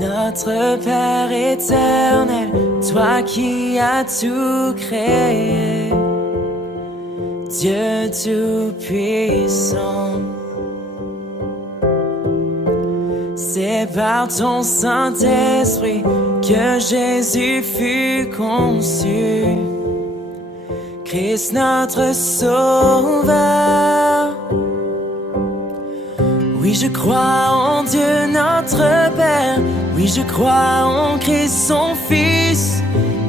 Notre Père éternel, toi qui as tout créé, Dieu tout-puissant, c'est par ton Saint-Esprit que Jésus fut conçu, Christ notre Sauveur. Oui, je crois en Dieu notre Père. Oui, je crois en Christ son Fils.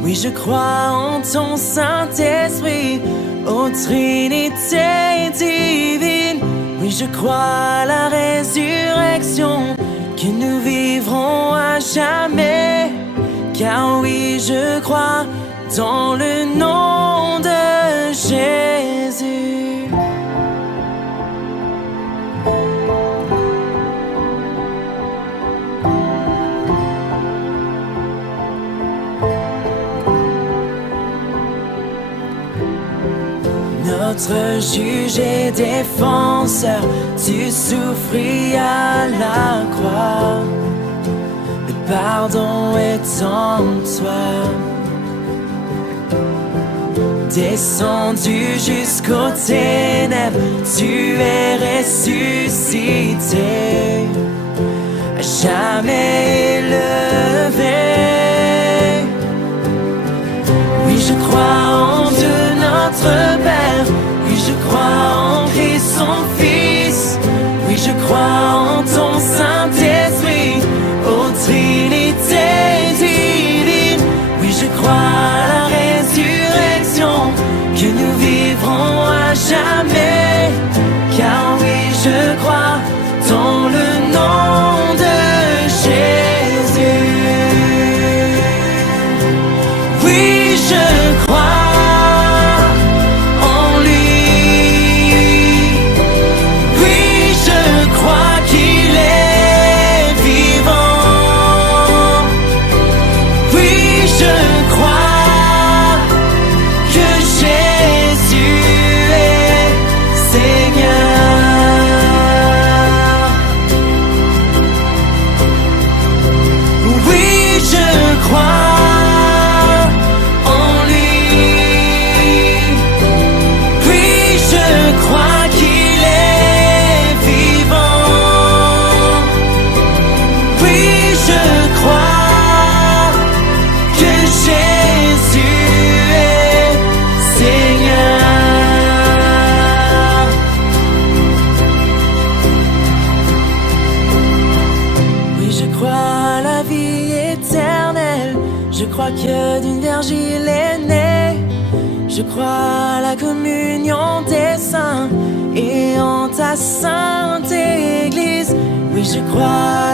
Oui, je crois en ton Saint-Esprit, ô Trinité divine. Oui, je crois à la résurrection, que nous vivrons à jamais. Car oui, je crois dans le nom de Jésus. Notre juge et défenseur, tu souffris à la croix. Le pardon est en toi. Descendu jusqu'aux ténèbres, tu es ressuscité, à jamais élevé. Oui, je crois en Dieu notre Père. Oui, je crois en Christ son Fils. Oui, je crois en ton Saint-Esprit, ô Trinité divine. Oui, je crois à la résurrection, que nous vivrons à jamais. Car oui, je crois dans le nom de Jésus. Oui, je crois en lui. Oui, je crois qu'il est vivant. Oui, je crois que Jésus est Seigneur. Oui, je crois en lui. Oui, je crois qu'il est vivant. Oui, je crois que Jésus est Seigneur. Oui, je crois à la vie éternelle. Je crois que d'une vierge il est né. Je crois à la communion des saints et en ta sainte Église. Oui, je crois